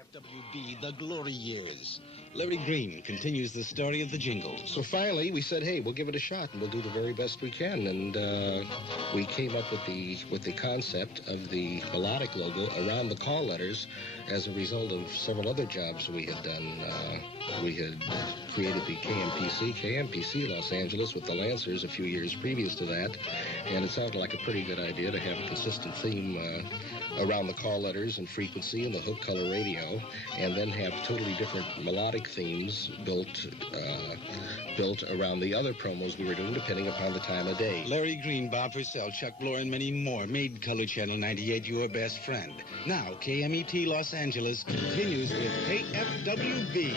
KFWB, the glory years. Larry Green continues the story of the jingles. So finally, we said, hey, we'll give it a shot, and we'll do the very best we can. And we came up with the concept of the melodic logo around the call letters as a result of several other jobs we had done. We had created the KMPC Los Angeles with the Lancers a few years previous to that, and it sounded like a pretty good idea to have a consistent theme around the call letters and frequency and the hook color radio, and then have totally different melodic themes built around the other promos we were doing, depending upon the time of day. Larry Green, Bob Purcell, Chuck Bloor, and many more made Color Channel 98 your best friend. Now, KMET Los Angeles continues with KFWB,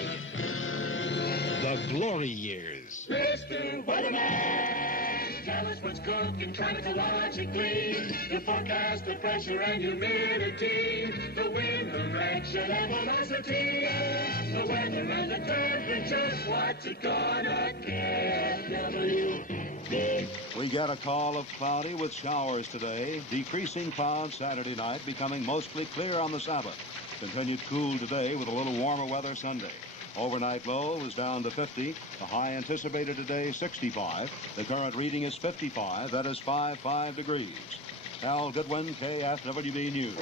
the glory years. Mr. Weatherman, tell us what's cooking climatologically. The forecast of pressure and humidity, the wind direction and velocity, the weather and the temperatures. What's it gonna get? KFWB. We get a call of cloudy with showers today. Decreasing clouds Saturday night, becoming mostly clear on the Sabbath. Continued cool today with a little warmer weather Sunday. Overnight low was down to 50. The high anticipated today, 65. The current reading is 55. That is 55 degrees. Al Goodwin, KFWB News.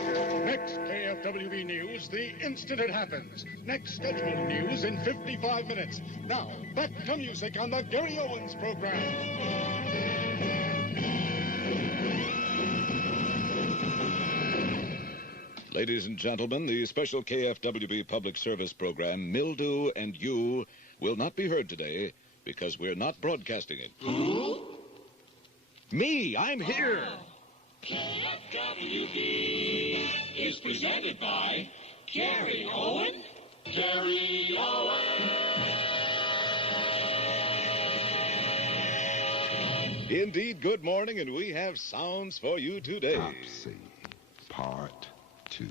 Next KFWB News, the instant it happens. Next scheduled news in 55 minutes. Now, back to music on the Gary Owens program. Ladies and gentlemen, the special KFWB public service program, Mildew and You, will not be heard today because we're not broadcasting it. Who? Me, I'm here. KFWB is presented by Gary Owen. Gary Owen. Indeed, good morning, and we have sounds for you today. Topsy, Part 2.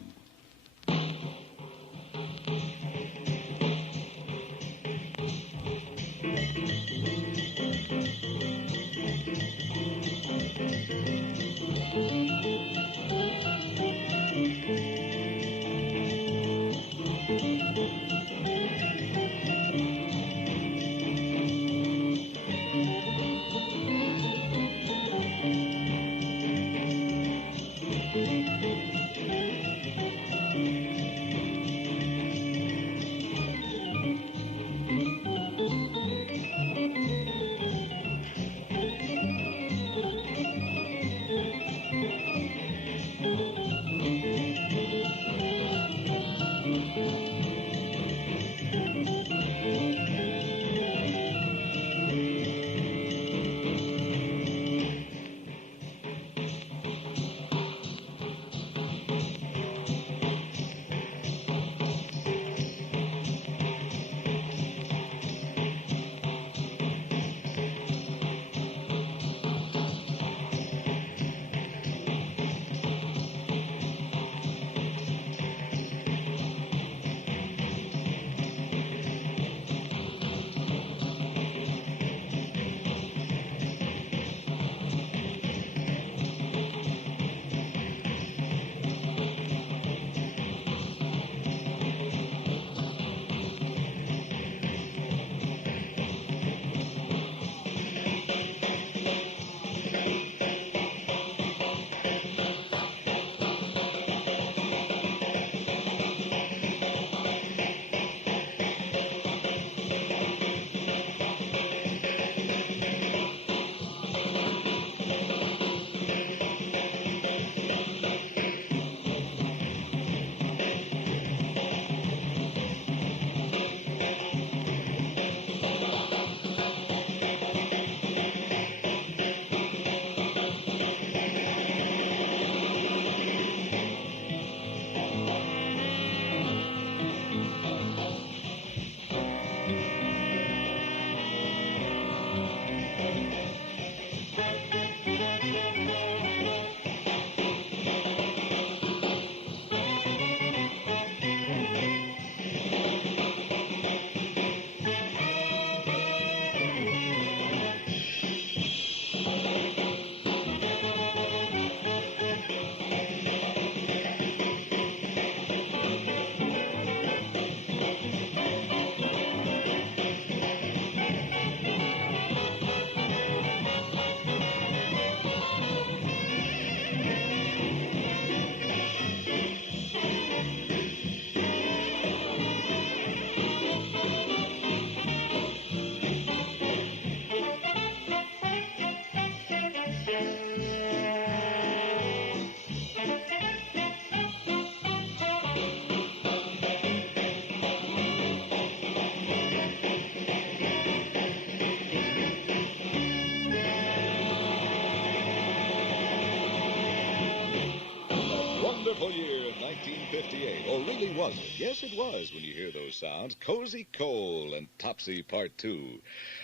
was. Yes, it was when you hear those sounds. Cozy Cole and Topsy Part 2.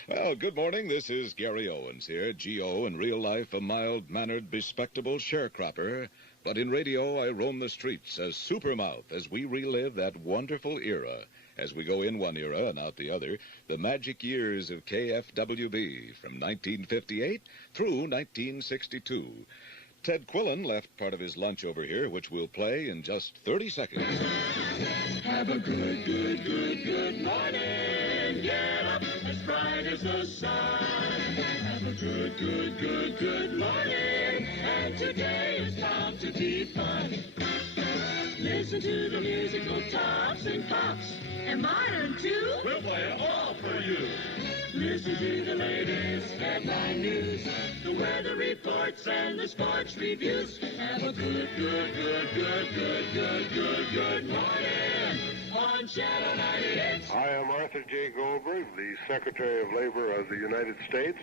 Well, good morning. This is Gary Owens here. G.O. in real life, a mild-mannered, bespectable sharecropper. But in radio, I roam the streets as Supermouth as we relive that wonderful era. As we go in one era and out the other, the magic years of KFWB from 1958 through 1962. Ted Quillen left part of his lunch over here, which we'll play in just 30 seconds. Have a good morning. Get up as bright as the sun. Have a good morning. And today is bound to be fun. Listen to the musical tops and pops. And modern, too. We'll play it all for you. Listen to the latest headline news, the weather reports, and the sports reviews. Have a good morning on Channel 98. I am Arthur J. Goldberg, the Secretary of Labor of the United States.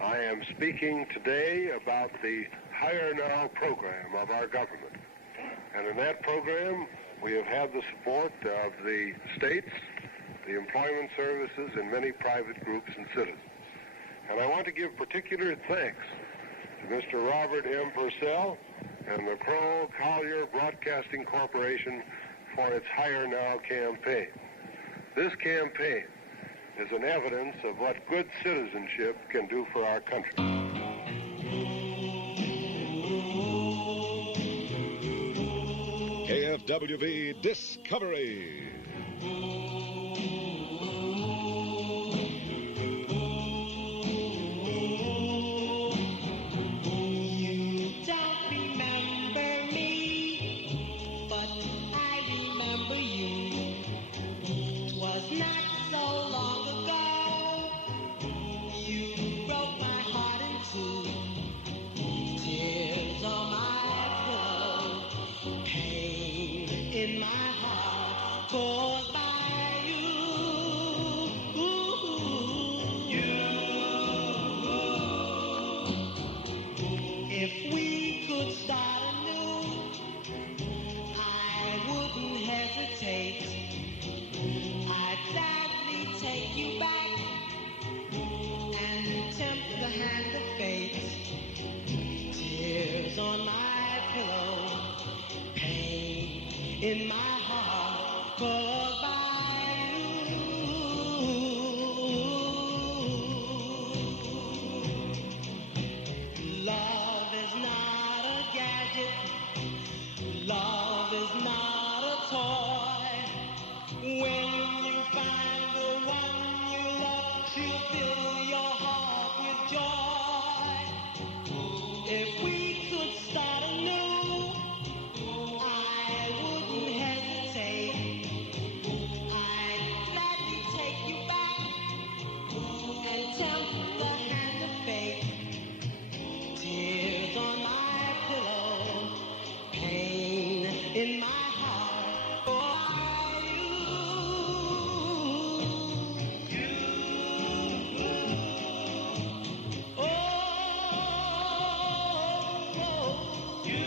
I am speaking today about the Hire Now program of our government. And in that program, we have had the support of the states, the employment services, and many private groups and citizens. And I want to give particular thanks to Mr. Robert M. Purcell and the Kroll Collier Broadcasting Corporation for its Hire Now campaign. This campaign is an evidence of what good citizenship can do for our country. KFWB Discovery. In my heart, goodbye you. Love is not a gadget. Love is not a toy. When you find the one you love, she'll fill your heart with joy. If we could start anew, in my heart for you. Oh, you.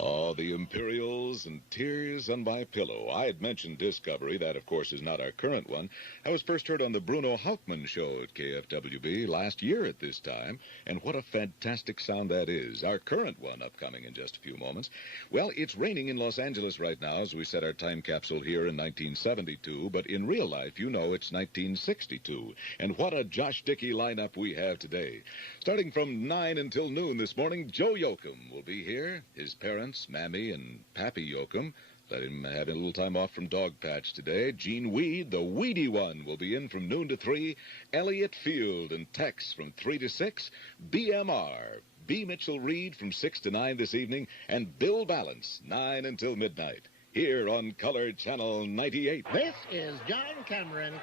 Oh, the Imperials and Tears on My Pillow. I had mentioned Discovery. That, of course, is not our current one. I was first heard on the Bruno Hauptmann show at KFWB last year at this time, and what a fantastic sound that is. Our current one upcoming in just a few moments. Well, it's raining in Los Angeles right now as we set our time capsule here in 1972, but in real life, you know it's 1962. And what a Josh Dickey lineup we have today. Starting from 9 until noon this morning, Joe Yoakum will be here. His parents, Mammy and Pappy Yoakum, let him have a little time off from Dog Patch today. Gene Weed, the weedy one, will be in from noon to 3. Elliott Field and Tex from 3 to 6. BMR, B. Mitchell Reed from 6 to 9 this evening. And Bill Balance, 9 until midnight. Here on Color Channel 98. This is John Cameron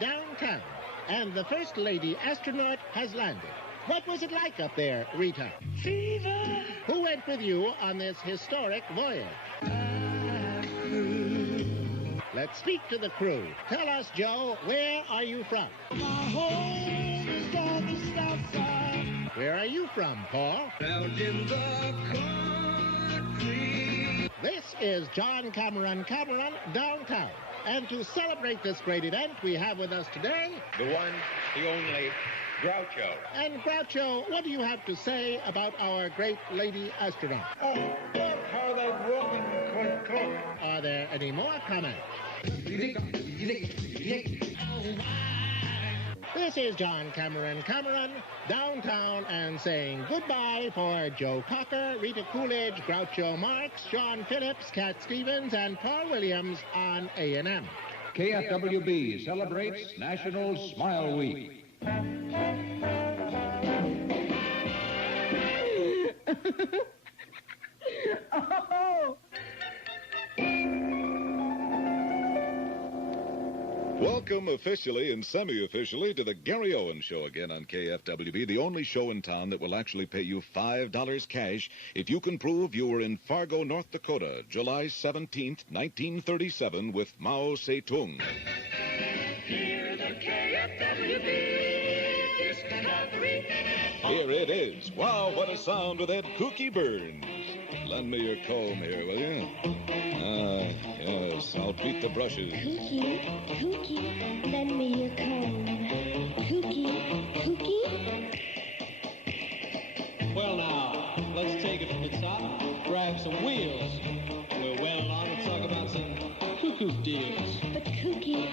downtown. And the First Lady astronaut has landed. What was it like up there, Rita? Fever. Who went with you on this historic voyage? Let's speak to the crew. Tell us, Joe, where are you from? My home is on the south side. Where are you from, Paul? Out in the country. This is John Cameron downtown. And to celebrate this great event, we have with us today... the one, the only, Groucho. And Groucho, what do you have to say about our great lady astronaut? Oh, look how they walk and cook. Are there any more comments? This is John Cameron downtown and saying goodbye for Joe Cocker, Rita Coolidge, Groucho Marx, Sean Phillips, Cat Stevens, and Paul Williams on A&M. KFWB celebrates National Smile Week. Oh! Welcome officially and semi-officially to the Gary Owens Show again on KFWB, the only show in town that will actually pay you $5 cash if you can prove you were in Fargo, North Dakota, July 17th, 1937 with Mao Zedong. Hear the KFWB Discovery. Here it is. Wow, what a sound with that Kooky Burns. Lend me your comb here, will you? Yes, I'll beat the brushes. Kooky, lend me your comb. Kooky. Well, now, let's take it from the top, grab some wheels. We're well along to talk about some cuckoo deals. But Kooky,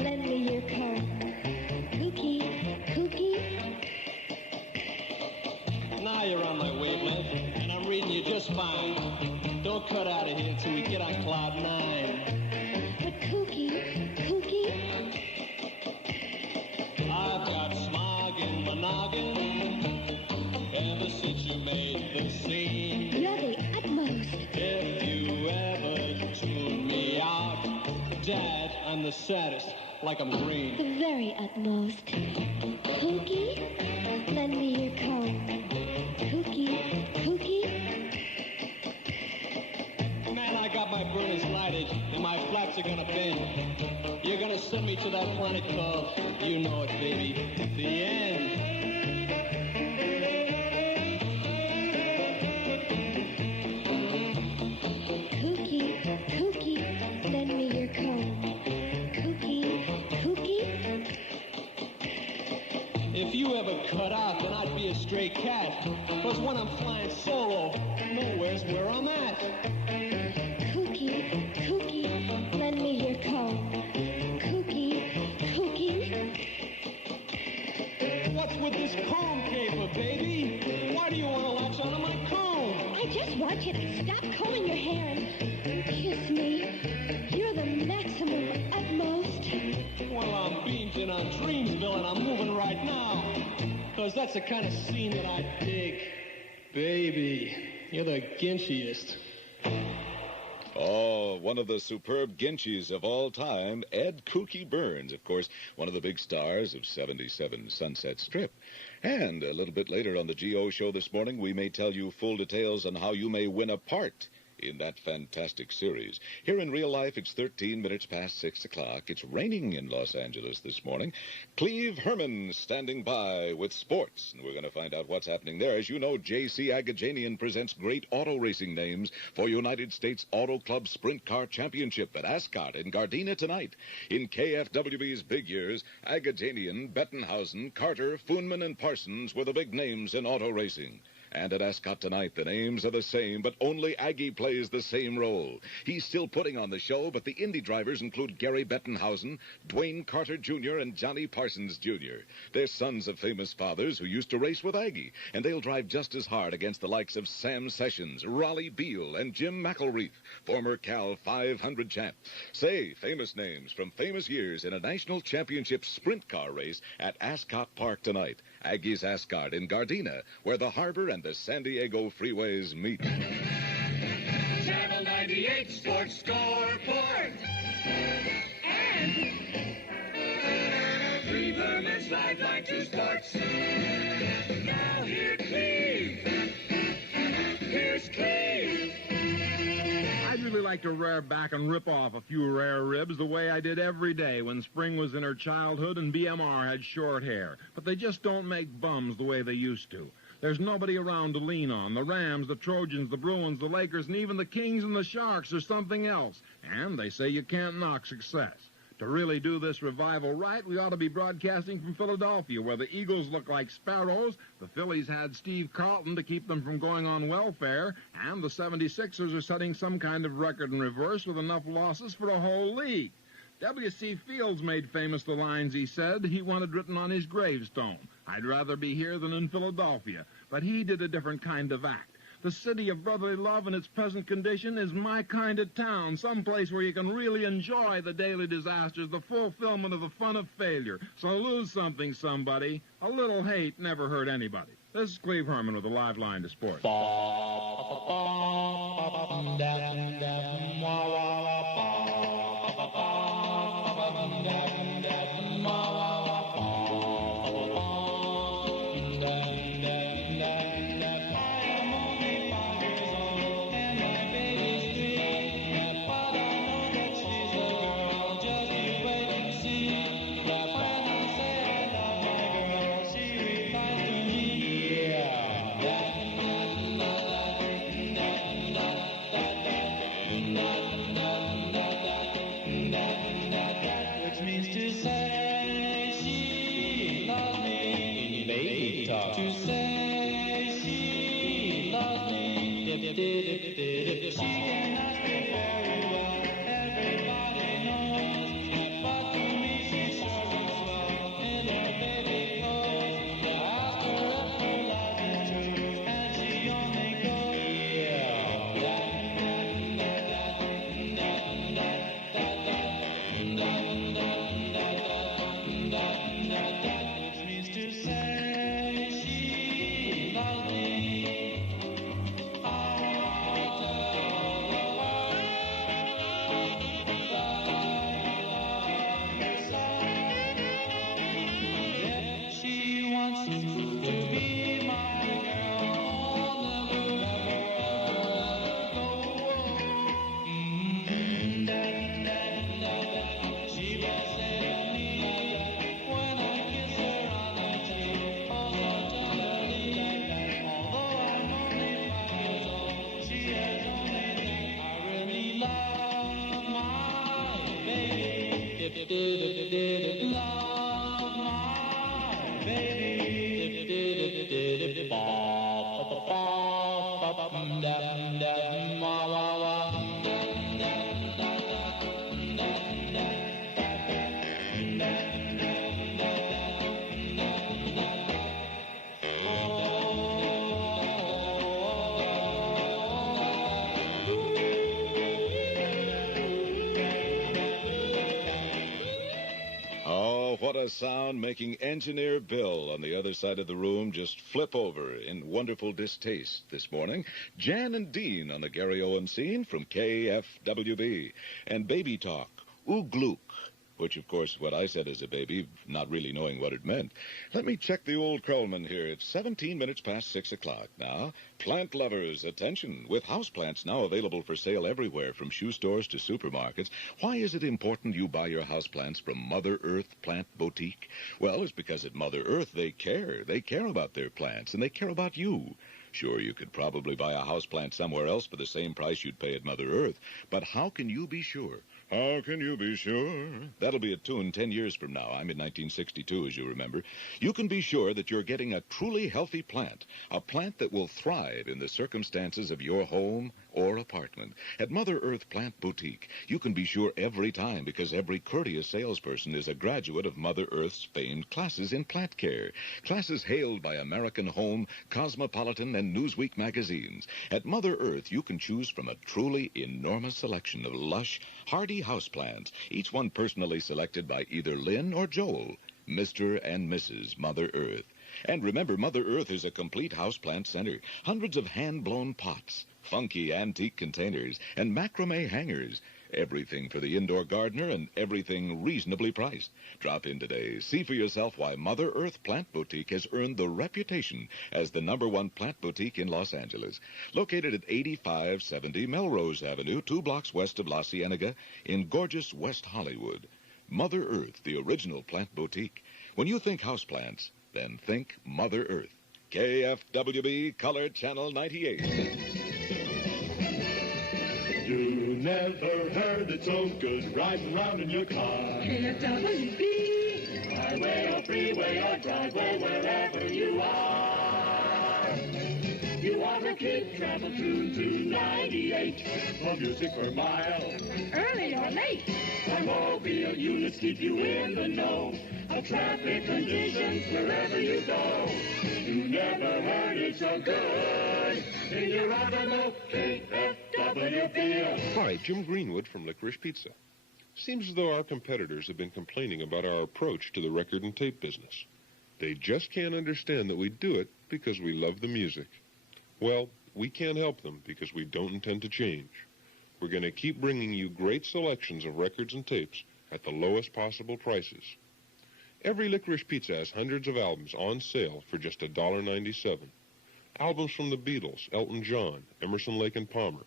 lend me your comb. Kooky. Now you're on my wavelength, and I'm reading you just fine. Don't cut out of here till we get on cloud 9. But Kooky, I've got smog in my noggin ever since you made the scene. you're the utmost. If you ever tune me out, Dad, I'm the saddest, like I'm green. The very utmost. Kooky, lend me your comb. Kooky. Man, I got my burners lighted, and my flaps are gonna bend. You're gonna send me to that planet called, you know it, baby, the end. Kooky, lend me your comb. Kooky. If you ever cut out, then I'd be a stray cat. Because when I'm flying solo, nowhere's where I'm at. Kooky, lend me your comb. Kooky. What's with this comb caper, baby? Why do you want to latch onto my comb? I just want you to stop combing your hair and kiss me. You're the maximum utmost. Well, I'm beamed in on Dreamsville, and I'm moving right now. Because that's the kind of scene that I dig. Baby, you're the ginchiest. Oh, one of the superb Ginchies of all time, Ed Kooky Burns, of course, one of the big stars of 77 Sunset Strip. And a little bit later on the G.O. show this morning, we may tell you full details on how you may win a part in that fantastic series. Here in real life, it's 13 minutes past 6 o'clock. It's raining in Los Angeles this morning. Cleve Herman standing by with sports, and we're going to find out what's happening there. As you know, J.C. Agajanian presents great auto racing names for United States Auto Club Sprint Car Championship at Ascot in Gardena tonight. In KFWB's big years, Agajanian, Bettenhausen, Carter, Foonman, and Parsons were the big names in auto racing. And at Ascot tonight, the names are the same, but only Aggie plays the same role. He's still putting on the show, but the Indy drivers include Gary Bettenhausen, Dwayne Carter Jr., and Johnny Parsons Jr. They're sons of famous fathers who used to race with Aggie, and they'll drive just as hard against the likes of Sam Sessions, Raleigh Beal, and Jim McElreath, former Cal 500 champ. Say, famous names from famous years in a national championship sprint car race at Ascot Park tonight. Aggie's Ascot in Gardena, where the harbor and the San Diego freeways meet. Channel 98 Sports Scoreboard. And Cleve Herman's Lifeline to Sports. Now here, Cleve. Here's Cleve. I'd really like like to rear back and rip off a few rare ribs the way I did every day when Spring was in her childhood and BMR had short hair. But they just don't make bums the way they used to. There's nobody around to lean on. The Rams, the Trojans, the Bruins, the Lakers, and even the Kings and the Sharks are something else. And they say you can't knock success. To really do this revival right, we ought to be broadcasting from Philadelphia, where the Eagles look like sparrows, the Phillies had Steve Carlton to keep them from going on welfare, and the 76ers are setting some kind of record in reverse with enough losses for a whole league. W.C. Fields made famous the lines he said he wanted written on his gravestone. I'd rather be here than in Philadelphia. But he did a different kind of act. The city of brotherly love in its present condition is my kind of town, someplace where you can really enjoy the daily disasters, the fulfillment of the fun of failure. So lose something, somebody. A little hate never hurt anybody. This is Cleve Herman with a live line to sports. What a sound, making Engineer Bill on the other side of the room just flip over in wonderful distaste this morning. Jan and Dean on the Gary Owens scene from KFWB. And Baby Talk, Ooglook, which, of course, what I said as a baby, not really knowing what it meant. Let me check the old Krellman here. It's 17 minutes past 6 o'clock now. Plant lovers, attention. With houseplants now available for sale everywhere, from shoe stores to supermarkets, why is it important you buy your houseplants from Mother Earth Plant Boutique? Well, it's because at Mother Earth they care. They care about their plants, and they care about you. Sure, you could probably buy a houseplant somewhere else for the same price you'd pay at Mother Earth. But how can you be sure? How can you be sure? That'll be a tune 10 years from now. I'm in 1962, as you remember. You can be sure that you're getting a truly healthy plant, a plant that will thrive in the circumstances of your home or apartment. At Mother Earth Plant Boutique, you can be sure every time, because every courteous salesperson is a graduate of Mother Earth's famed classes in plant care. Classes hailed by American Home, Cosmopolitan, and Newsweek magazines. At Mother Earth, you can choose from a truly enormous selection of lush, hardy houseplants, each one personally selected by either Lynn or Joel, Mr. and Mrs. Mother Earth. And remember, Mother Earth is a complete houseplant center. Hundreds of hand-blown pots, funky antique containers, and macrame hangers. Everything for the indoor gardener and everything reasonably priced. Drop in today. See for yourself why Mother Earth Plant Boutique has earned the reputation as the #1 plant boutique in Los Angeles. Located at 8570 Melrose Avenue, 2 blocks west of La Cienega in gorgeous West Hollywood. Mother Earth, the original plant boutique. When you think houseplants, then think Mother Earth. KFWB, Color Channel 98. You never heard it so good riding around in your car. KFWB, highway or freeway or driveway, wherever you are. You ought to keep travel tuned to 98 for music per mile. Early or late, our mobile units keep you in the know of traffic conditions wherever you go. You never heard it so good in your automobile. KFWB. Hi, Jim Greenwood from Licorice Pizza. Seems as though our competitors have been complaining about our approach to the record and tape business. They just can't understand that we do it because we love the music. Well, we can't help them because we don't intend to change. We're going to keep bringing you great selections of records and tapes at the lowest possible prices. Every Licorice Pizza has hundreds of albums on sale for just $1.97. Albums from the Beatles, Elton John, Emerson, Lake and Palmer.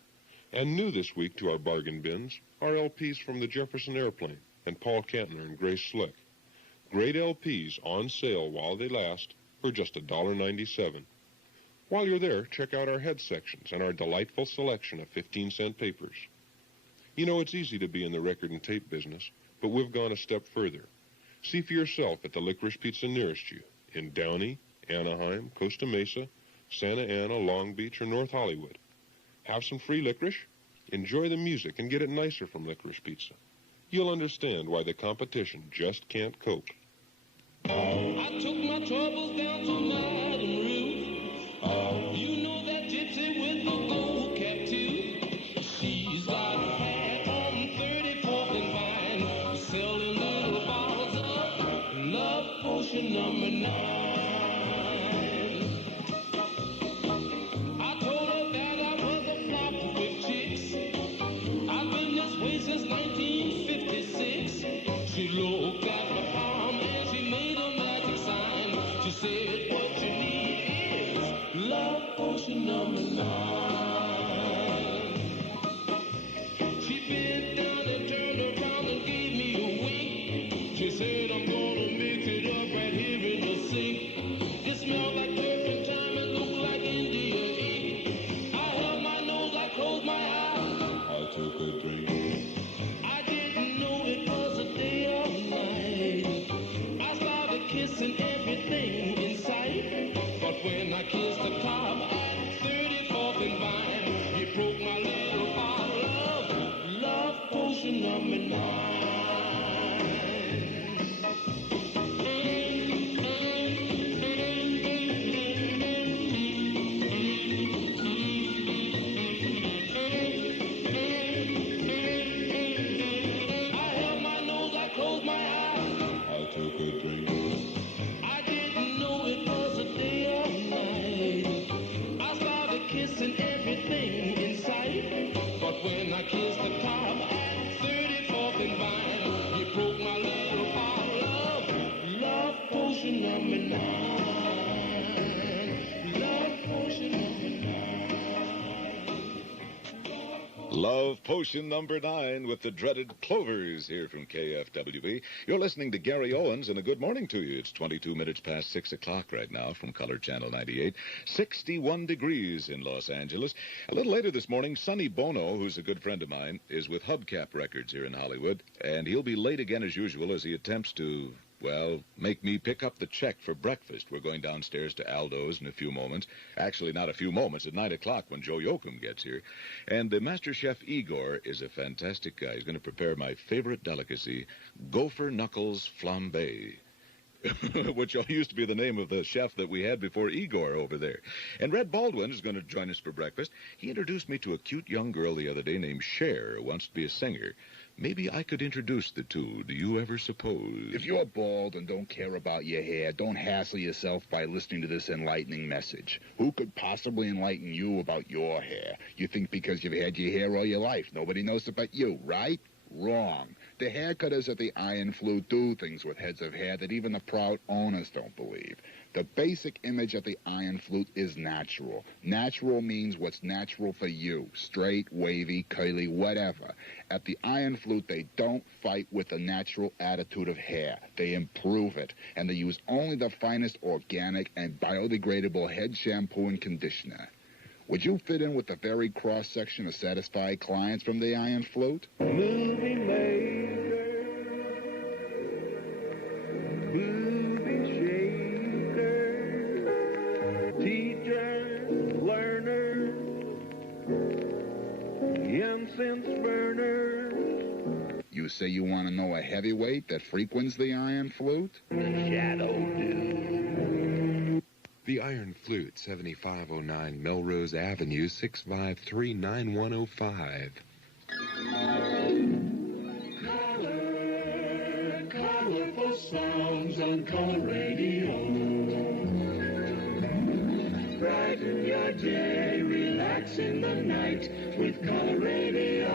And new this week to our bargain bins are LPs from the Jefferson Airplane and Paul Kantner and Grace Slick. Great LPs on sale while they last for just $1.97. While you're there, check out our head sections and our delightful selection of 15-cent papers. You know, it's easy to be in the record and tape business, but we've gone a step further. See for yourself at the Licorice Pizza nearest you in Downey, Anaheim, Costa Mesa, Santa Ana, Long Beach, or North Hollywood. Have some free licorice, enjoy the music, and get it nicer from Licorice Pizza. You'll understand why the competition just can't cope. I took my troubles down to Madame Ruth. You know that gypsy with the gold cap too. She's got a hat on 34th and Vine, selling little bottles of Love Potion #9. I told her that I was a flop with chicks. I've been this way since 1956. She looked at my palm and she made a magic sign. She said, what you need is Love Potion #9. She bent down and turned around and gave me a wink. She said, I'm gonna mix it up right here in the sink. It smells like turpentine and looks like India ink. I held my nose, I closed my eyes. I took a drink. I didn't know it was a day or night. I started kissing everything in sight. But when I kissed the top at 34th and Vine, he broke my little bottle of Love Potion #9. Love Potion #9 with the dreaded Clovers here from KFWB. You're listening to Gary Owens, and a good morning to you. It's 22 minutes past 6 o'clock right now from Color Channel 98. 61 degrees in Los Angeles. A little later this morning, Sonny Bono, who's a good friend of mine, is with Hubcap Records here in Hollywood, and he'll be late again as usual as he attempts to, well, make me pick up the check for breakfast. We're going downstairs to Aldo's in a few moments. Actually, not a few moments, at 9 o'clock when Joe Yoakum gets here. And the Master Chef Igor is a fantastic guy. He's going to prepare my favorite delicacy, gopher knuckles flambé, which used to be the name of the chef that we had before Igor over there. And Red Baldwin is going to join us for breakfast. He introduced me to a cute young girl the other day named Cher, who wants to be a singer. maybe I could introduce the two. Do you ever suppose? If you're bald and don't care about your hair, don't hassle yourself by listening to this enlightening message. Who could possibly enlighten you about your hair? You think because you've had your hair all your life, nobody knows about you, right? Wrong. The haircutters at the Iron Flute do things with heads of hair that even the proud owners don't believe. The basic image at the Iron Flute is natural. Natural means what's natural for you. Straight, wavy, curly, whatever. At the Iron Flute, they don't fight with the natural attitude of hair. They improve it. And they use only the finest organic and biodegradable head shampoo and conditioner. Would you fit in with the varied cross-section of satisfied clients from the Iron Flute? Movie maker, movie shaker, teacher, learner, incense burner. You say you want to know a heavyweight that frequents the Iron Flute? The Shadow Dude. The Iron Flute, 7509 Melrose Avenue, 653-9105. Colorful sounds on color radio. Brighten your day, relax in the night with color radio.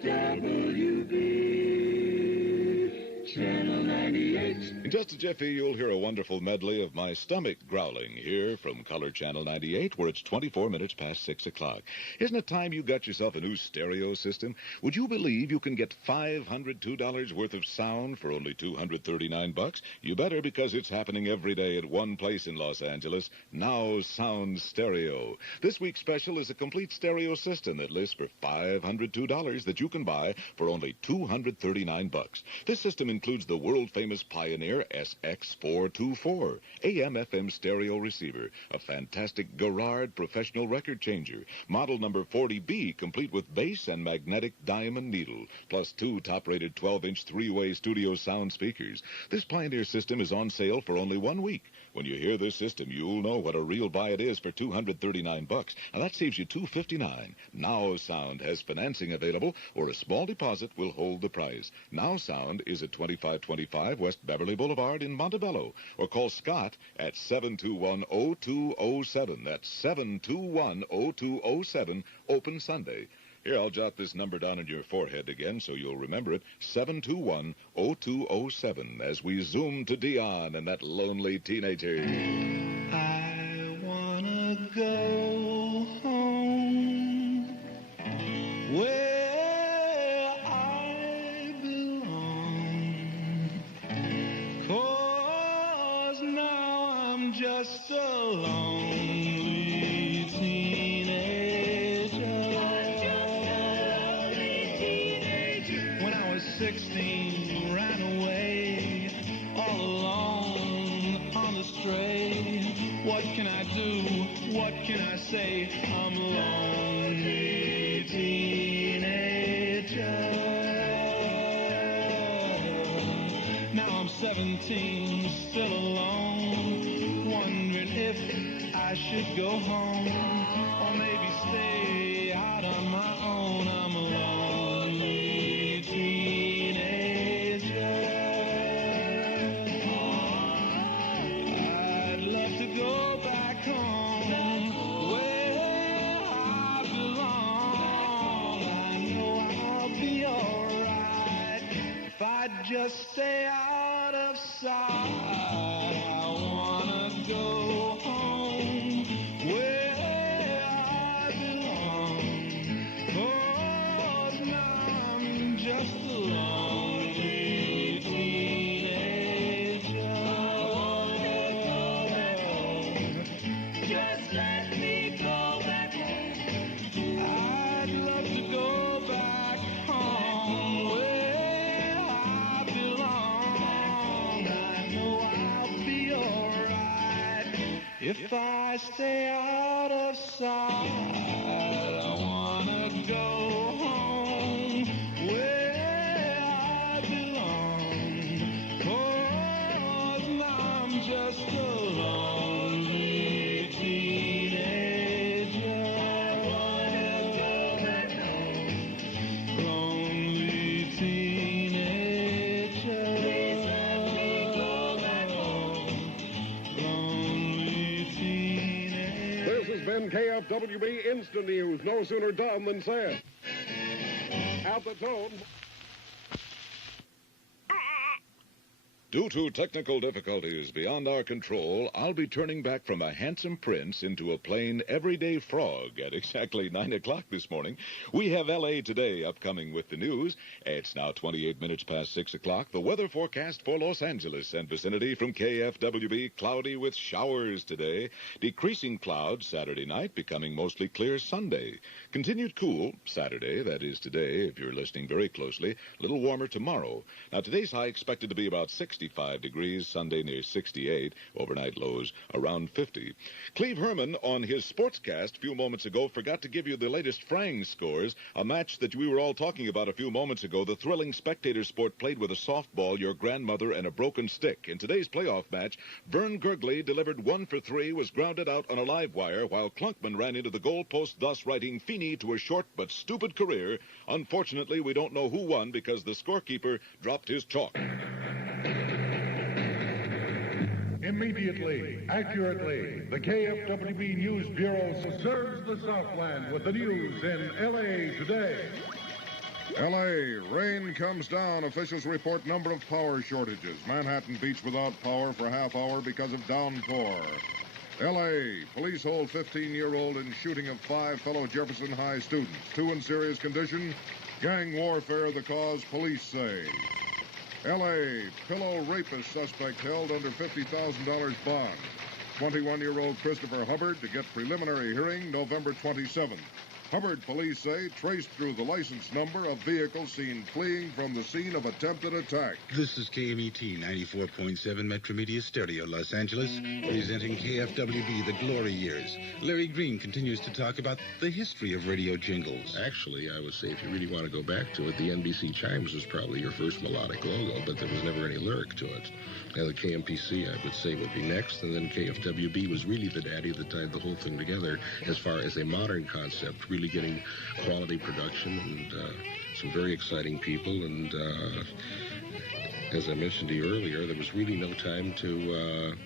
KFWB, Channel 98. In just a jiffy, you'll hear a wonderful medley of my stomach growling here from Color Channel 98, where it's 24 minutes past 6 o'clock. Isn't it time you got yourself a new stereo system? Would you believe you can get $502 worth of sound for only $239? You better, because it's happening every day at one place in Los Angeles, Now Sound Stereo. This week's special is a complete stereo system that lists for $502 that you can buy for only $239. This system includes the world-famous Pioneer SX424 AM/FM stereo receiver, a fantastic Garrard professional record changer, model number 40B, complete with bass and magnetic diamond needle, plus two top-rated 12-inch three-way studio sound speakers. This Pioneer system is on sale for only 1 week. When you hear this system, you'll know what a real buy it is for $239. Now that saves you $259. Now Sound has financing available, or a small deposit will hold the price. Now Sound is at 2525 West Beverly Boulevard in Montebello, or call Scott at 721-0207. That's 721-0207, open Sunday. Here, I'll jot this number down on your forehead again so you'll remember it, 721-0207, as we zoom to Dion and that lonely teenager. I wanna go home where I belong, 'cause now I'm just a lonely teenager. When I was 16, ran away all alone on the stray. What can I do? What can I say? I'm a lonely teenager. Now I'm 17, still alone, wondering if I should go home or maybe stay out on my own. I'm a lonely teenager. I'd love to go back home where I belong. I know I'll be alright if I just stay out of sight. I wanna go home where I belong, 'cause now I'm just a lonely teenager. Just let me go back home. I'd love to go back home where I belong. I know I'll be alright if I stay out of sight. I wanna go home where I belong, 'cause now I'm just a lonely teenager. I wanna go KFWB Instant News. No sooner done than said. At the tone. Due to technical difficulties beyond our control, I'll be turning back from a handsome prince into a plain, everyday frog at exactly 9 o'clock this morning. We have L.A. Today upcoming with the news. It's now 28 minutes past 6 o'clock. The weather forecast for Los Angeles and vicinity from KFWB, cloudy with showers today. Decreasing clouds Saturday night, becoming mostly clear Sunday. Continued cool Saturday, that is today, if you're listening very closely. A little warmer tomorrow. Now, today's high expected to be about 65 degrees, Sunday near 68, overnight lows around 50. Cleve Herman, on his sportscast a few moments ago, forgot to give you the latest Frang scores, a match that we were all talking about a few moments ago, the thrilling spectator sport played with a softball, your grandmother, and a broken stick. In today's playoff match, Vern Gurgley delivered 1 for 3, was grounded out on a live wire, while Klunkman ran into the goalpost, thus writing Feeney to a short but stupid career. Unfortunately, we don't know who won because the scorekeeper dropped his chalk. Immediately, accurately, the KFWB News Bureau serves the Southland with the news in L.A. Today. L.A. Rain comes down. Officials report number of power shortages. Manhattan Beach without power for half hour because of downpour. L.A. Police hold 15-year-old in shooting of 5 fellow Jefferson High students. 2 in serious condition. Gang warfare the cause, police say. L.A. Pillow rapist suspect held under $50,000 bond. 21-year-old Christopher Hubbard to get preliminary hearing November 27th. Hubbard, police say, traced through the license number of vehicle seen fleeing from the scene of attempted attack. This is KMET 94.7 Metro Media Stereo, Los Angeles, presenting KFWB, The Glory Years. Larry Green continues to talk about the history of radio jingles. Actually, I would say if you really want to go back to it, the NBC Chimes was probably your first melodic logo, but there was never any lyric to it. Now, the KMPC, I would say, would be next, and then KFWB was really the daddy that tied the whole thing together as far as a modern concept, really getting quality production and some very exciting people. And as I mentioned to you earlier, there was really no time to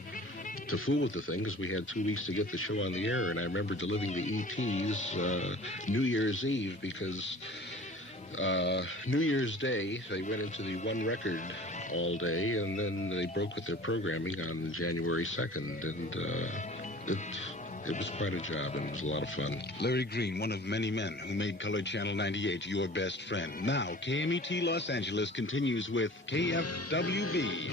fool with the thing because we had 2 weeks to get the show on the air. And I remember delivering the ETs New Year's Eve because New Year's Day, they went into the one record all day, and then they broke with their programming on January 2nd, and it was quite a job, and it was a lot of fun. Larry Green, one of many men who made Color Channel 98 your best friend. Now, KMET Los Angeles continues with KFWB,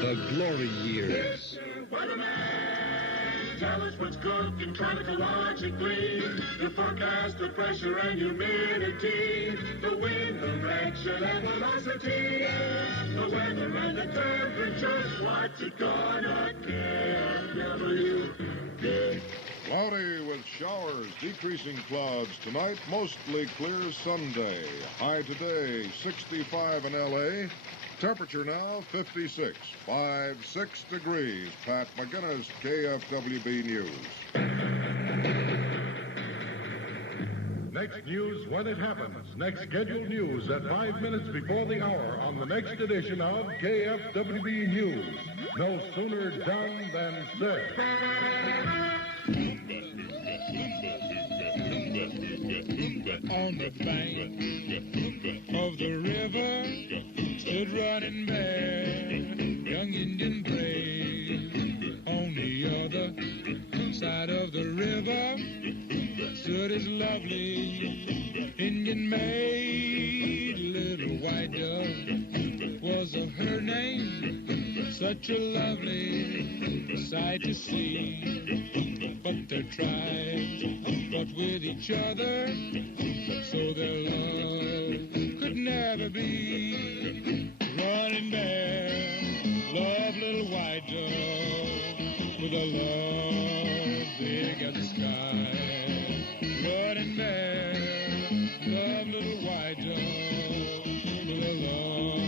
The Glory Years. Tell us what's cooking climatologically. The forecast, the pressure and humidity. The wind direction and velocity. The weather and the temperatures. What's it gonna KFWB? Cloudy with showers, decreasing clouds tonight, mostly clear Sunday. High today, 65 in L.A. Temperature now, 56, 6 degrees. Pat McGinnis, KFWB News. Next news when it happens. Next scheduled news at 5 minutes before the hour on the next edition of KFWB News. No sooner done than said. On the bank of the river stood running bear, young Indian brave. On the other side of the river stood his lovely Indian maid, little white dove was her name, such a lovely sight to see. But their tribes fought with each other, so their love could never be. Running bear, love little white dove, with a love big as the sky. Running bear, love little white dove, with a love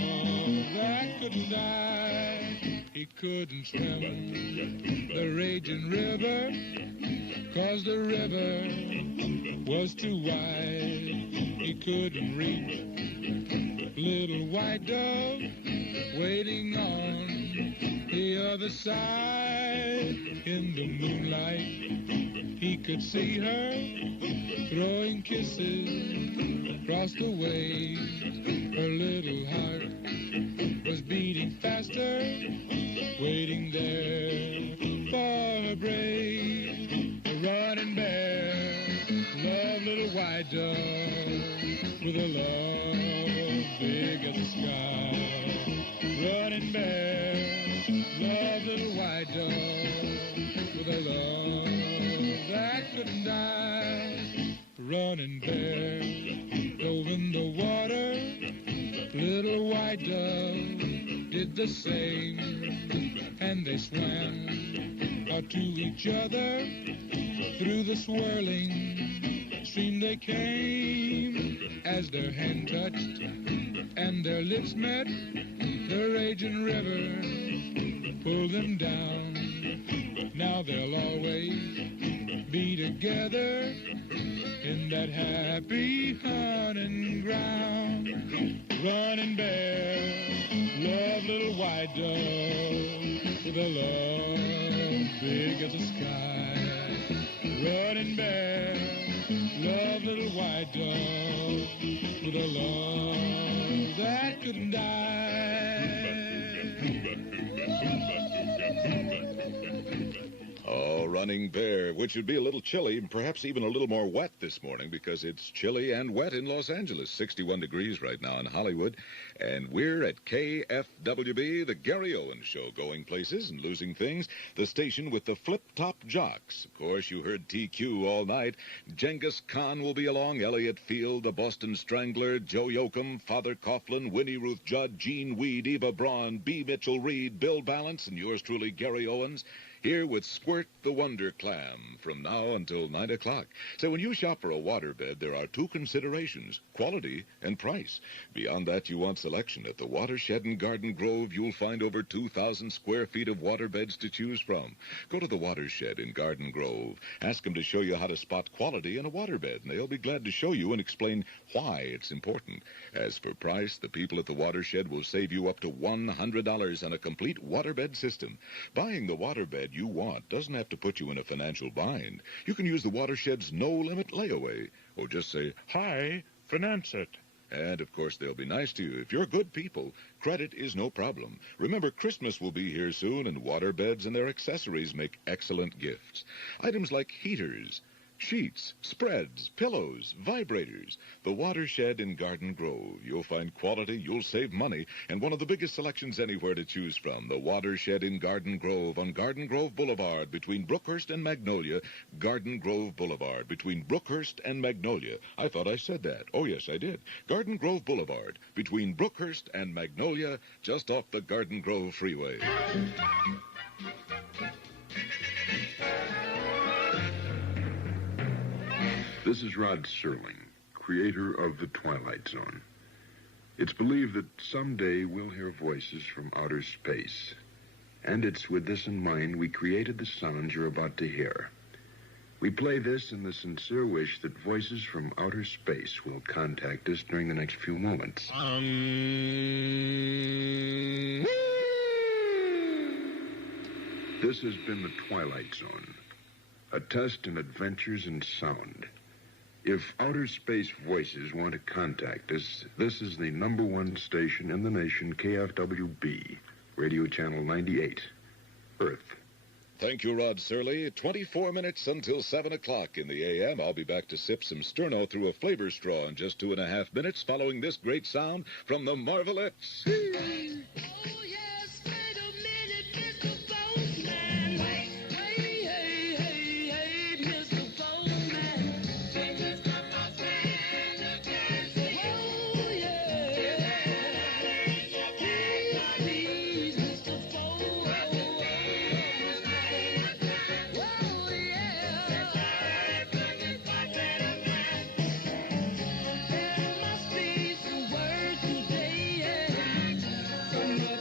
that couldn't die. He couldn't swim the raging river, 'cause the river was too wide. He couldn't reach little white dove waiting on The other side, in the moonlight, he could see her throwing kisses across the way. Her little heart was beating faster, waiting there for her brave. A running bear, love little white dove, with a love big as the sky. Running bear, love little white dove, with a love that couldn't die. Running bear, dove in the water, little white dove did the same, and they swam out to each other. Through the swirling stream they came, as their hand touched and their lips met, the raging river pulled them down. Now they'll always be together in that happy hunting ground. Running bear, love little white dove, with a love big as the sky. Running bear, love little white dove, with a love that couldn't Oh, Running Bear, which would be a little chilly and perhaps even a little more wet this morning because it's chilly and wet in Los Angeles. 61 degrees right now in Hollywood. And we're at KFWB, the Gary Owens Show, going places and losing things. The station with the flip-top jocks. Of course, you heard TQ all night. Genghis Khan will be along, Elliott Field, the Boston Strangler, Joe Yoakum, Father Coughlin, Winnie Ruth Judd, Gene Weed, Eva Braun, B. Mitchell Reed, Bill Balance, and yours truly, Gary Owens. Here with Squirt the Wonder Clam from now until 9 o'clock. So when you shop for a waterbed, there are two considerations, quality and price. Beyond that, you want selection. At the Watershed in Garden Grove, you'll find over 2,000 square feet of waterbeds to choose from. Go to the Watershed in Garden Grove. Ask them to show you how to spot quality in a waterbed, and they'll be glad to show you and explain why it's important. As for price, the people at the Watershed will save you up to $100 on a complete waterbed system. Buying the waterbed you want doesn't have to put you in a financial bind. You can use the Watershed's no-limit layaway, or just say, "Hi, finance it." And, of course, they'll be nice to you. If you're good people, credit is no problem. Remember, Christmas will be here soon, and waterbeds and their accessories make excellent gifts. Items like heaters, sheets, spreads, pillows, vibrators. The Watershed in Garden Grove. You'll find quality, you'll save money, and one of the biggest selections anywhere to choose from. The Watershed in Garden Grove on Garden Grove Boulevard between Brookhurst and Magnolia. Garden Grove Boulevard between Brookhurst and Magnolia. I thought I said that. Oh, yes, I did. Garden Grove Boulevard between Brookhurst and Magnolia, just off the Garden Grove Freeway. This is Rod Serling, creator of The Twilight Zone. It's believed that someday we'll hear voices from outer space. And it's with this in mind we created the sounds you're about to hear. We play this in the sincere wish that voices from outer space will contact us during the next few moments. This has been The Twilight Zone, a test in adventures in sound. If outer space voices want to contact us, this is the #1 station in the nation, KFWB, Radio Channel 98, Earth. Thank you, Rod Surley. 24 minutes until 7 o'clock in the a.m. I'll be back to sip some Sterno through a flavor straw in just 2.5 minutes following this great sound from the Marvelettes. There must be some word today, yeah, from the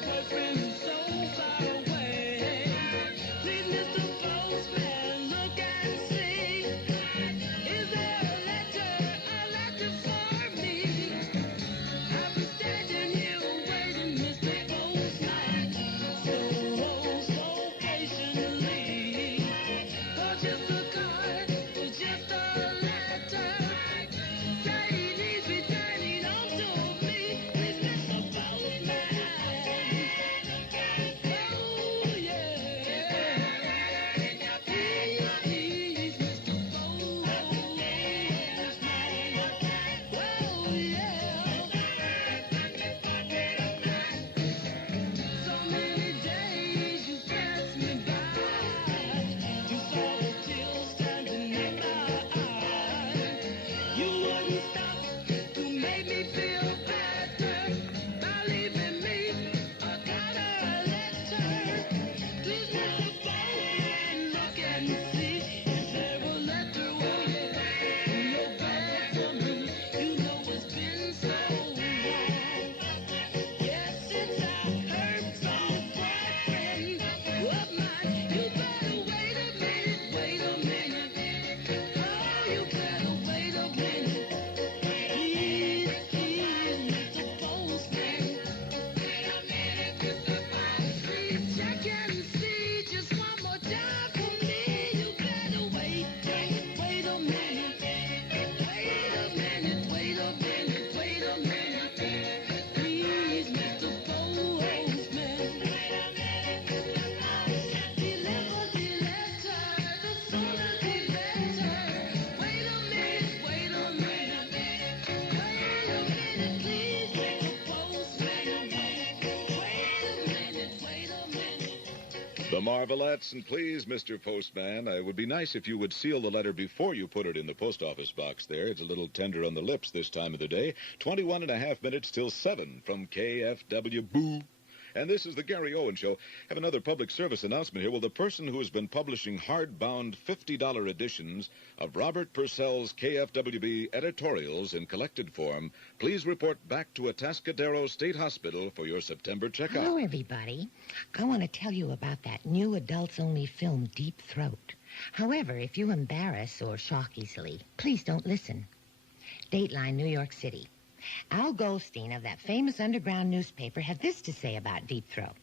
The Marvelettes, and please, Mr. Postman, it would be nice if you would seal the letter before you put it in the post office box there. It's a little tender on the lips this time of the day. 21 and a half minutes till 7 from KFWB. And this is the Gary Owens Show. Have another public service announcement here. Well, the person who has been publishing hardbound $50 editions of Robert Purcell's KFWB editorials in collected form, please report back to Atascadero State Hospital for your September checkup. Hello, everybody. I want to tell you about that new adults-only film, Deep Throat. However, if you embarrass or shock easily, please don't listen. Dateline, New York City. Al Goldstein of that famous underground newspaper had this to say about Deep Throat.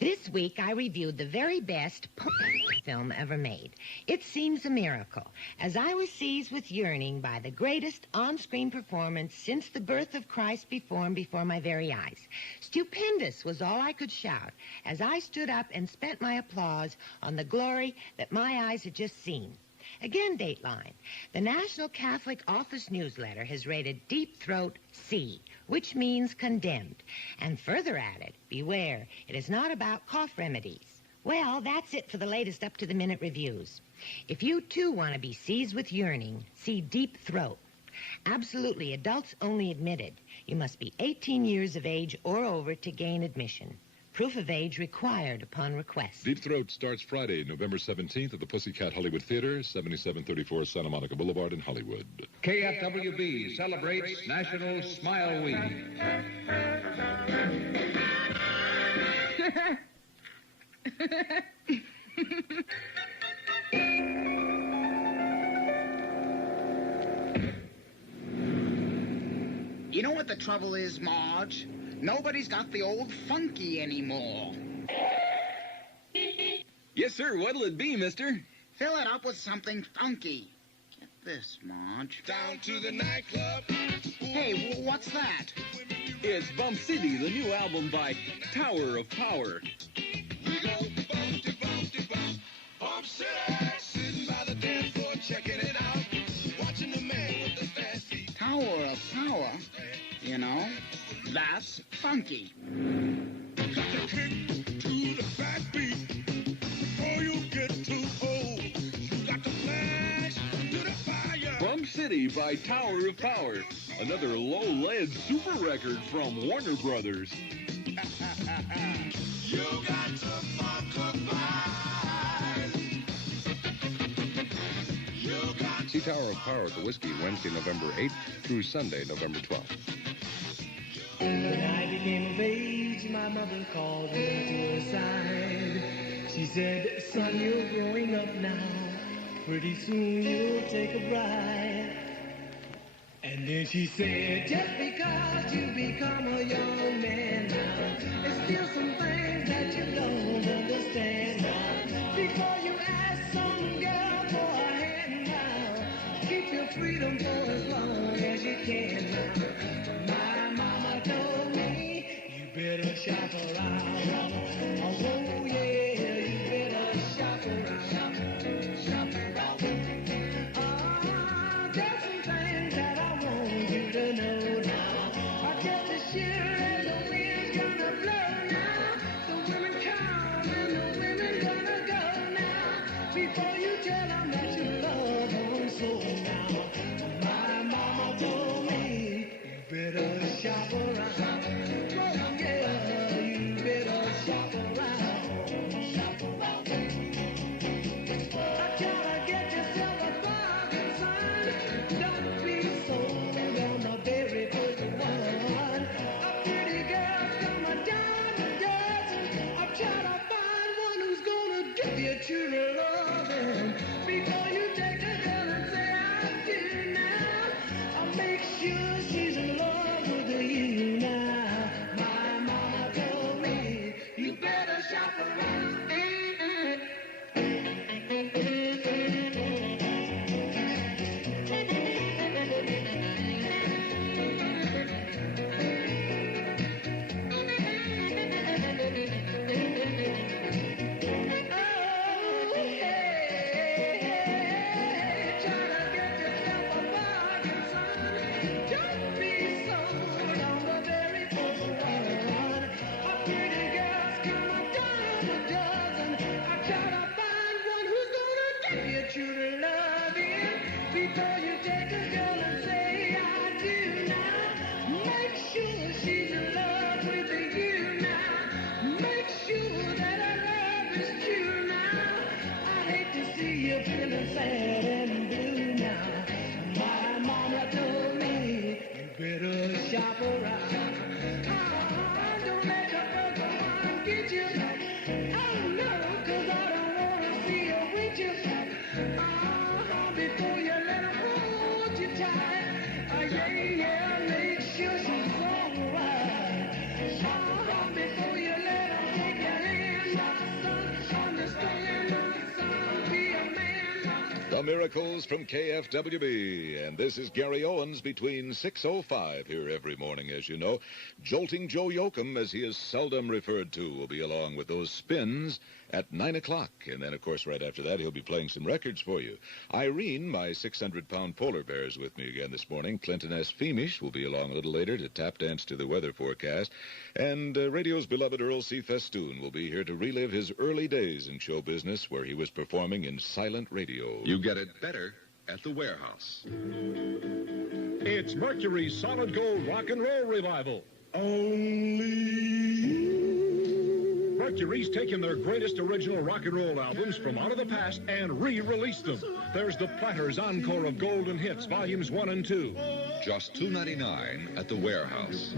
This week, I reviewed the very best film ever made. It seems a miracle, as I was seized with yearning by the greatest on-screen performance since the birth of Christ performed before my very eyes. Stupendous was all I could shout as I stood up and spent my applause on the glory that my eyes had just seen. Again, Dateline. The National Catholic Office Newsletter has rated Deep Throat C, which means condemned, and further added, beware, it is not about cough remedies. Well, that's it for the latest up-to-the-minute reviews. If you, too, want to be seized with yearning, see Deep Throat. Absolutely adults only admitted. You must be 18 years of age or over to gain admission. Proof of age required upon request. Deep Throat starts Friday, November 17th at the Pussycat Hollywood Theater, 7734 Santa Monica Boulevard in Hollywood. KFWB celebrates National Smile Week. You know what the trouble is, Marge? Nobody's got the old funky anymore. Yes, sir. What'll it be, mister? Fill it up with something funky. Get this, Marge. Down to the nightclub. Hey, what's that? It's Bump City, the new album by Tower of Power. We go bumpty, bumpty, bump. Bump City. Sitting by the dance floor, checking it out. Watching the man with the fast feet. Tower of Power? You know, that's funky. Got to kick to the backbeat before you get too old. You got to flash to the fire. Bump City by Tower of Power. Another low-lead super record from Warner Brothers. You got to funk a See Tower of Power at the Whiskey Wednesday, November 8th through Sunday, November 12th. When I became of age, my mother called me to her side. She said, son, you're growing up now. Pretty soon you'll take a bride. And then she said, just because you become a young man now, there's still some things that you don't understand now. Before you ask some girl for a hand now, keep your freedom for as long as you can now. My mama told me, you better shop around. Oh, yeah, you better shop around. Shop around. There's some things that I want you to know now. I guess the sure as the wind's gonna blow now. The women come and the women gonna go now. Before you tell them that you love them so now. My mama told me. Miracles from KFWB. And this is Gary Owens between 6:05 here every morning, as you know. Jolting Joe Yoakum, as he is seldom referred to, will be along with those spins at 9 o'clock. And then, of course, right after that, he'll be playing some records for you. Irene, my 600-pound polar bear, is with me again this morning. Clinton S. Feamish will be along a little later to tap dance to the weather forecast. And radio's beloved Earl C. Festoon will be here to relive his early days in show business, where he was performing in silent radio. You get it better at the warehouse. It's Mercury's Solid Gold Rock and Roll Revival. Mercury's taken their greatest original rock and roll albums from out of the past and re-released them. There's the Platters Encore of Golden Hits, Volumes 1 and 2. Just $2.99 at the warehouse.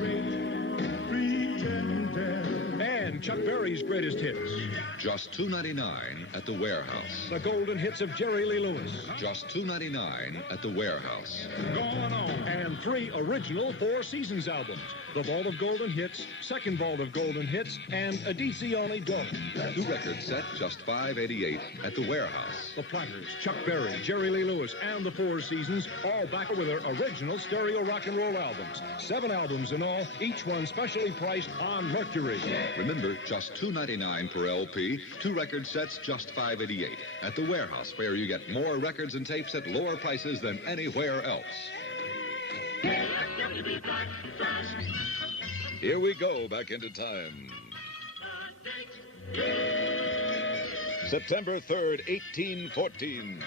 And Chuck Berry's greatest hits. Just $2.99 at the warehouse. The Golden Hits of Jerry Lee Lewis. Just $2.99 at the warehouse. Going on. And 3 original Four Seasons albums. The Vault of Golden Hits, Second Vault of Golden Hits, and Edizione Dope. 2 record set, just $5.88 at the warehouse. The Platters, Chuck Berry, Jerry Lee Lewis, and the Four Seasons, all back with their original stereo rock and roll albums. 7 albums in all, each one specially priced on Mercury. Remember, just $2.99 per LP. 2 record sets, just $5.88 at the warehouse, where you get more records and tapes at lower prices than anywhere else. Here we go, back into time. September 3rd, 1814.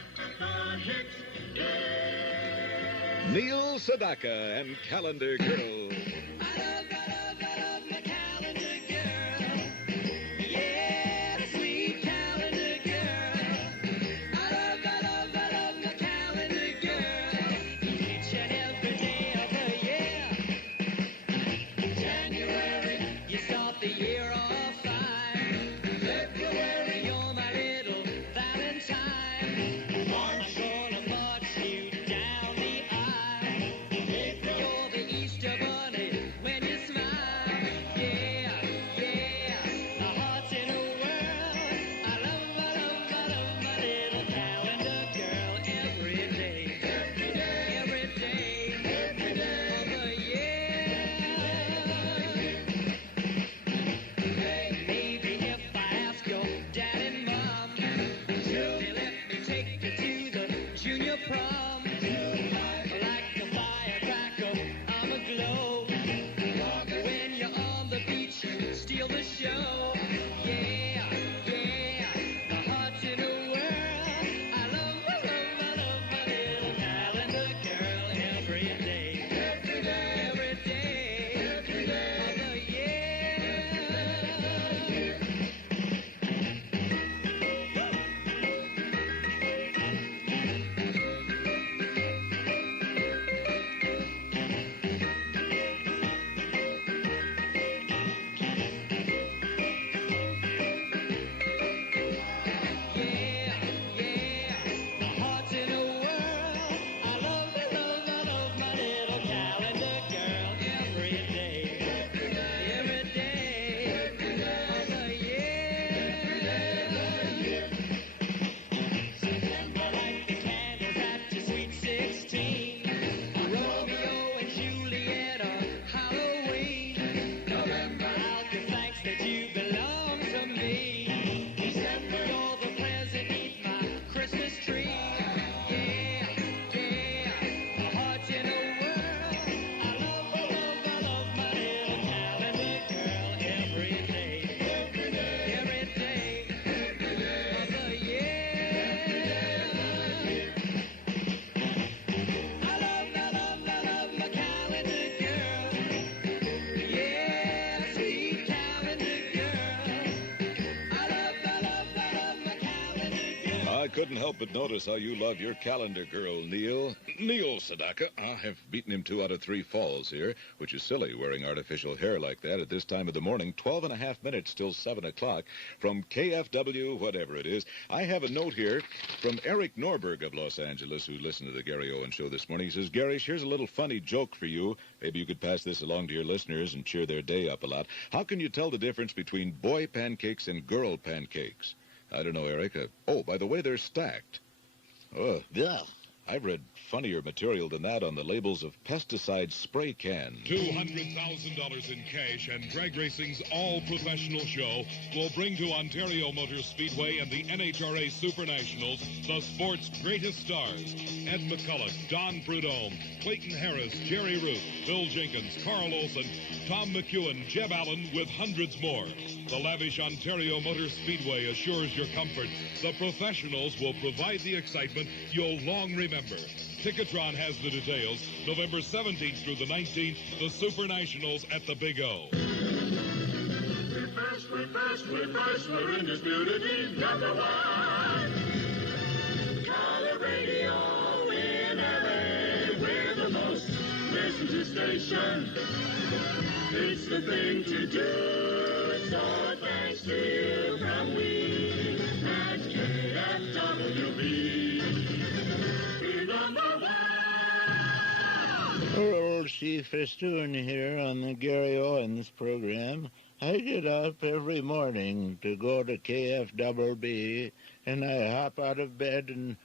Neil Sedaka and Calendar Girl. Couldn't help but notice how you love your calendar girl, Neil. Neil Sedaka. I have beaten him 2 out of 3 falls here, which is silly, wearing artificial hair like that at this time of the morning. 12 and a half minutes till 7 o'clock from KFW, whatever it is. I have a note here from Eric Norberg of Los Angeles, who listened to the Gary Owens Show this morning. He says, Gary, here's a little funny joke for you. Maybe you could pass this along to your listeners and cheer their day up a lot. How can you tell the difference between boy pancakes and girl pancakes? I don't know, Eric. Oh, by the way, they're stacked. Oh, yeah. I've read funnier material than that on the labels of pesticide spray cans. $200,000 in cash and drag racing's all-professional show will bring to Ontario Motor Speedway and the NHRA Super Nationals the sport's greatest stars. Ed McCullough, Don Prudhomme, Clayton Harris, Jerry Root, Bill Jenkins, Carl Olson, Tom McEwen, Jeb Allen, with hundreds more. The lavish Ontario Motor Speedway assures your comfort. The professionals will provide the excitement you'll long remember. Ticketron has the details. November 17th through the 19th, the Super Nationals at the Big O. We're indisputably number one. Color radio in LA. We're the most listened to station. It's the thing to do. So thanks to you from we at KFWB. Hello, Steve Festoon here on the Gary Owens program. I get up every morning to go to KFWB, and I hop out of bed and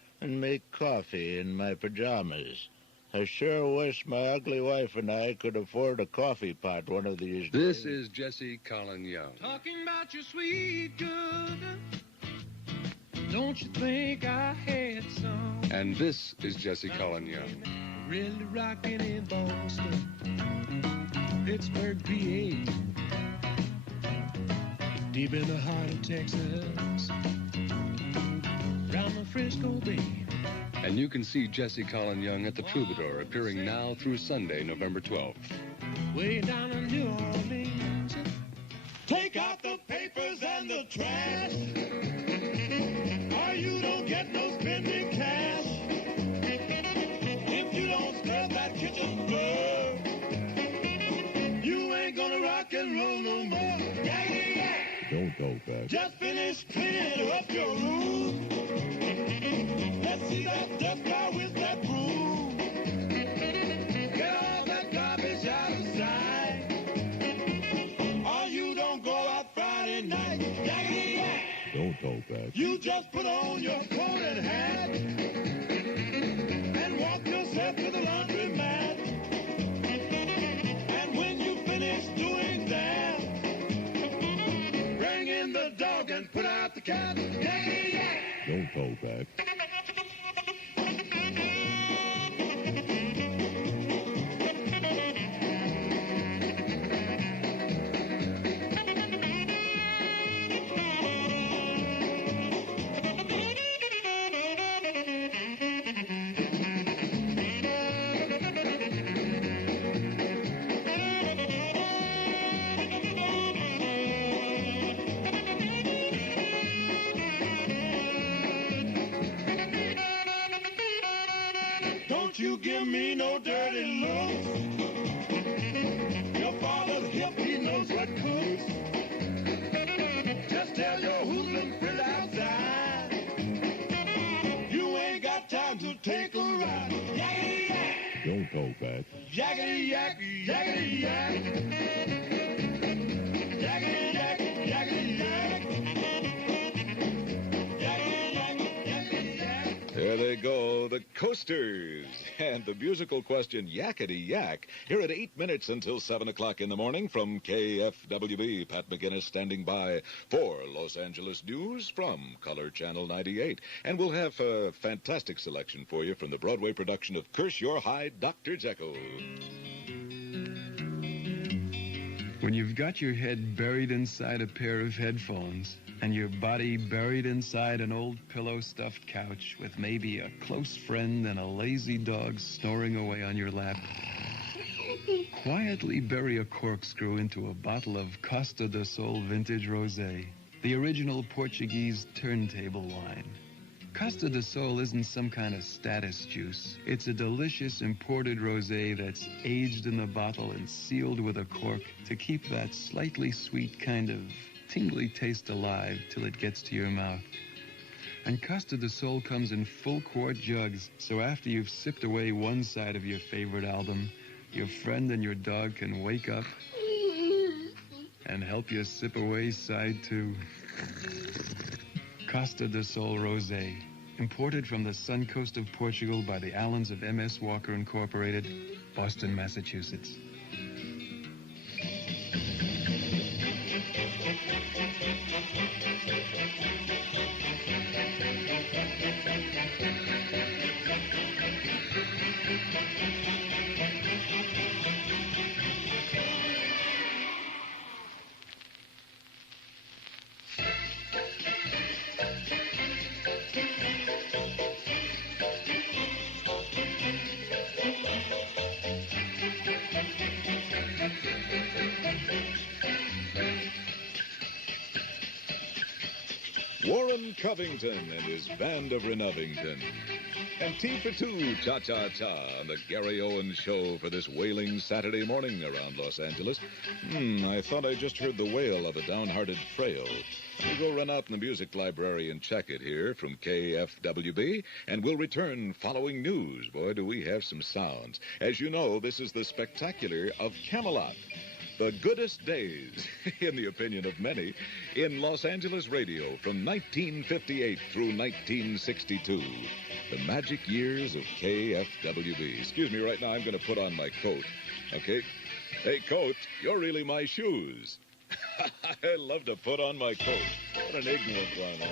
make coffee in my pajamas. I sure wish my ugly wife and I could afford a coffee pot one of these days. This is Jesse Colin Young. Talking about your sweet good. Don't you think I had some? And this is Jesse Colin Young. Really rocking in Boston, Pittsburgh, PA, deep in the heart of Texas, round the Frisco Bay. And you can see Jesse Colin Young at the Troubadour, appearing now through Sunday, November 12th. Way down in New Orleans, take out the papers and the trash, or you don't get no spending cash. If you don't scrub that kitchen floor, you ain't gonna rock and roll no more. Yakety yak. Don't go back. Just finish cleaning up your room. Let's see that death guy with that broom. Get all that garbage out of sight, or you don't go out Friday night. Yakety yak. Don't go back. You just put on your coat and hat and walk yourself to the laundromat. And when you finish doing that, bring in the dog and put out the cat. Yakety yak. Don't go back. Don't you give me no dirty looks. Your father's hip, he knows what cooks. Just tell your hoodlum friend outside, you ain't got time to take a ride. Yakety yak. Don't go back. Yakety yak, yakety yak. Yakety yak, yakety yak. Yakety yak, yakety yak. There they go, the Coasters. And the musical question, Yakety Yak, here at 8 minutes until 7 o'clock in the morning from KFWB. Pat McGinnis standing by for Los Angeles News from Color Channel 98. And we'll have a fantastic selection for you from the Broadway production of Curse Your Hide, Dr. Jekyll. When you've got your head buried inside a pair of headphones and your body buried inside an old pillow-stuffed couch with maybe a close friend and a lazy dog snoring away on your lap, quietly bury a corkscrew into a bottle of Costa do Sol Vintage Rosé, the original Portuguese turntable wine. Costa do Sol isn't some kind of status juice. It's a delicious imported rosé that's aged in the bottle and sealed with a cork to keep that slightly sweet kind of tingly taste alive till it gets to your mouth. And Costa do Sol comes in full quart jugs, so after you've sipped away one side of your favorite album, your friend and your dog can wake up and help you sip away side two. Costa do Sol Rosé. Imported from the sun coast of Portugal by the Allens of M.S. Walker Incorporated, Boston, Massachusetts. Warren Covington and his band of Renovington. And T for two, cha-cha-cha, on the Gary Owens Show for this wailing Saturday morning around Los Angeles. I thought I just heard the wail of a downhearted frail. We'll go run out in the music library and check it here from KFWB, and we'll return following news. Boy, do we have some sounds. As you know, this is the spectacular of Camelot. The goodest days, in the opinion of many, in Los Angeles radio from 1958 through 1962. The magic years of KFWB. Excuse me, right now I'm going to put on my coat. Okay? Hey, coat, you're really my shoes. I love to put on my coat. What an ignorant one,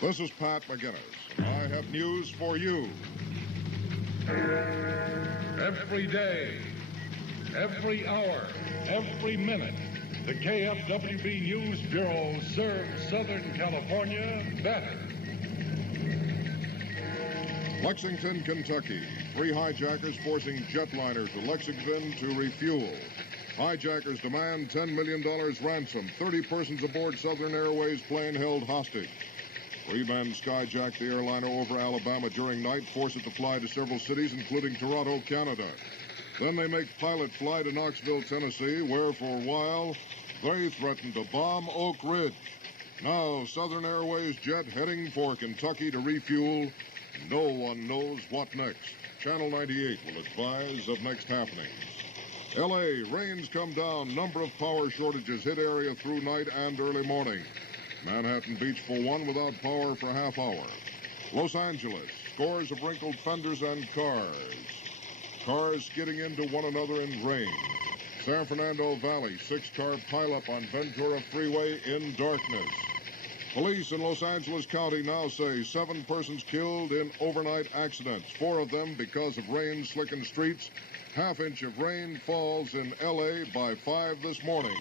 This is Pat McGinnis, and I have news for you. Every day, every hour, every minute, the KFWB News Bureau serves Southern California better. Lexington, Kentucky. 3 hijackers forcing jetliner to Lexington to refuel. Hijackers demand $10 million ransom. 30 persons aboard Southern Airways plane held hostage. 3 men skyjacked the airliner over Alabama during night, force it to fly to several cities, including Toronto, Canada. Then they make pilot fly to Knoxville, Tennessee, where for a while they threatened to bomb Oak Ridge. Now, Southern Airways jet heading for Kentucky to refuel. No one knows what next. Channel 98 will advise of next happenings. L.A., rains come down. Number of power shortages hit area through night and early morning. Manhattan Beach for one without power for half hour. Los Angeles, scores of wrinkled fenders and cars. Cars skidding into one another in rain. San Fernando Valley, 6-car pileup on Ventura Freeway in darkness. Police in Los Angeles County now say 7 persons killed in overnight accidents. 4 of them because of rain slickened streets. Half-inch of rain falls in L.A. by 5 this morning.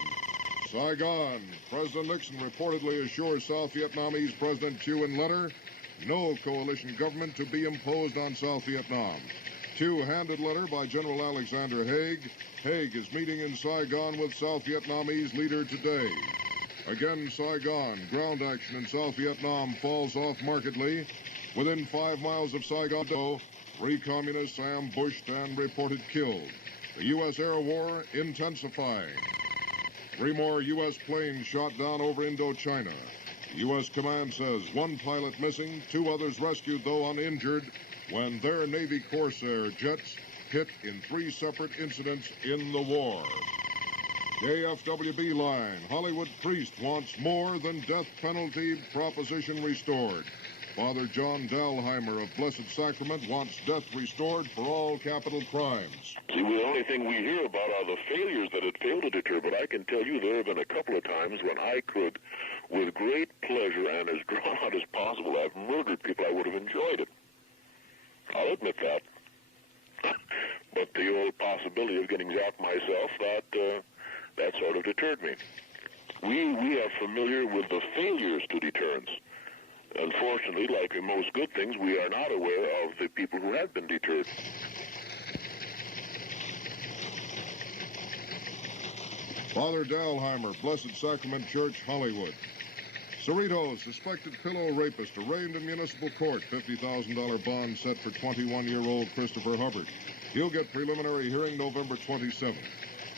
Saigon, President Nixon reportedly assures South Vietnamese President Thieu in letter, no coalition government to be imposed on South Vietnam. Thieu handed letter by General Alexander Haig. Haig is meeting in Saigon with South Vietnamese leader today. Again, Saigon, ground action in South Vietnam falls off markedly. Within 5 miles of Saigon, 3 communists ambushed and reported killed. The U.S. air war intensifying. 3 more U.S. planes shot down over Indochina. The U.S. command says 1 pilot missing, 2 others rescued, though uninjured, when their Navy Corsair jets hit in 3 separate incidents in the war. KFWB line, Hollywood priest wants more than death penalty proposition restored. Father John Dalheimer of Blessed Sacrament wants death restored for all capital crimes. See, the only thing we hear about are the failures that it failed to deter, but I can tell you there have been a couple of times when I could, with great pleasure and as drawn out as possible, have murdered people. I would have enjoyed it. I'll admit that. But the old possibility of getting zapped myself, that sort of deterred me. We are familiar with the failures to deterrence. Unfortunately, like in most good things, we are not aware of the people who have been deterred. Father Dalheimer, Blessed Sacrament Church, Hollywood. Cerritos, suspected pillow rapist, arraigned in municipal court. $50,000 bond set for 21-year-old Christopher Hubbard. He'll get preliminary hearing November 27th.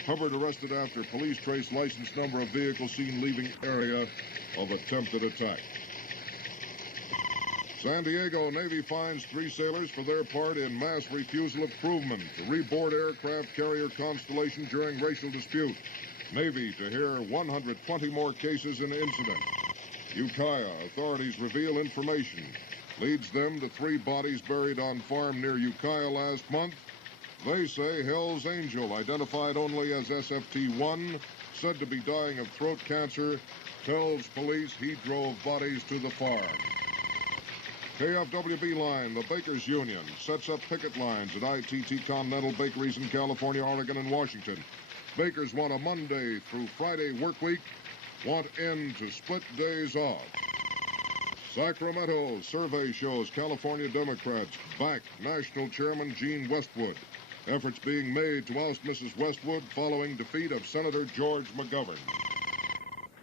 Hubbard arrested after police traced license number of vehicle seen leaving area of attempted attack. San Diego Navy fines 3 sailors for their part in mass refusal of crewmen to reboard aircraft carrier Constellation during racial dispute. Navy to hear 120 more cases in incident. Ukiah authorities reveal information. Leads them to 3 bodies buried on farm near Ukiah last month. They say Hell's Angel, identified only as SFT-1, said to be dying of throat cancer, tells police he drove bodies to the farm. KFWB line, the Bakers Union, sets up picket lines at ITT Continental Bakeries in California, Oregon, and Washington. Bakers want a Monday through Friday work week, want end to split days off. Sacramento survey shows California Democrats back National Chairman Gene Westwood. Efforts being made to oust Mrs. Westwood following defeat of Senator George McGovern.